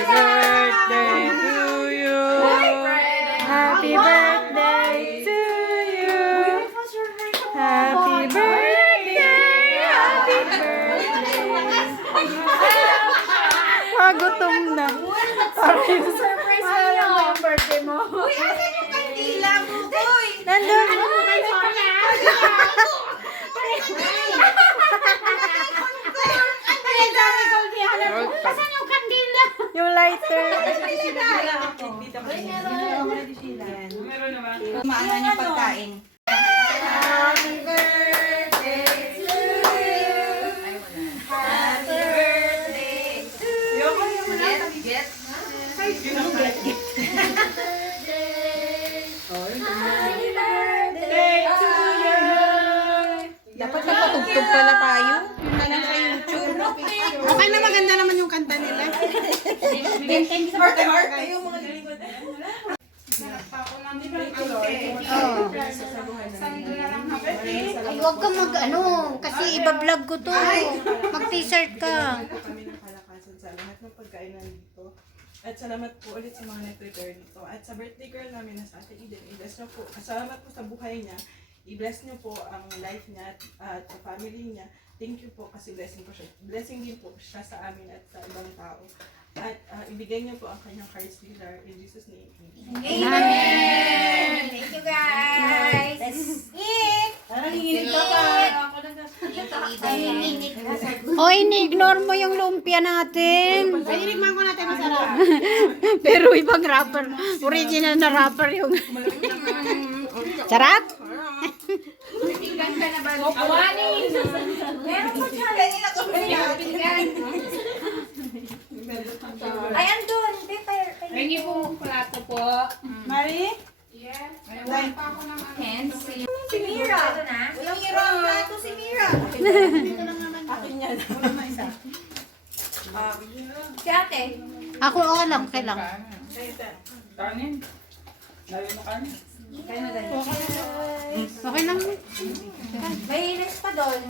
Happy birthday to you. Happy birthday to you. Happy birthday. Happy birthday. Gutom na. Surprise mo yung birthday mo. Uy, asan yung kandila mo? Uy! Nandun. Asan yung kandila? Yung lighter. Maana niya pagkain. Happy birthday to you. Happy birthday to you. Get. Happy birthday to you. Dapat nagpatugtog pala tayo. Yung na lang sa YouTube. Okay na, maganda naman yung kanta nila. Arte yung mga lingkod. Ay, huwag ka kasi iba-vlog ko to. Mag-t-shirt ka. Kami ng kalakasan sa lahat ng pagkain nandito. At salamat po ulit sa mga nag-prepare dito. At sa birthday girl namin na sa Ate Eden, i-bless niyo po. Salamat po sa buhay niya. I-bless niyo po ang life niya at sa family niya. Thank you po kasi blessing po siya. Blessing din po siya sa amin at sa ibang tao. At ibigay niyo po ang kanyang cards dealer in Jesus' name. Amen! Thank you guys! Eat! Parang hinginig ka pa. O, ini-ignore mo yung lumpia natin. Paniligman ko natin masarap. Pero ibang rapper. Original na rapper yung... Sarap? Awanin! Meron po dyan! Kanina ko Ay, andun! Ringi po plato po. Marie? Yes. May Like- pa ako ng hands. Si Mira! Yung Mira ang plato si Mira! Akin yan. Wala na isa. Si ate! Ako, okay lang, okay lang. Kanin. Lalo mo kanin. Okay lang. May inis pa doon.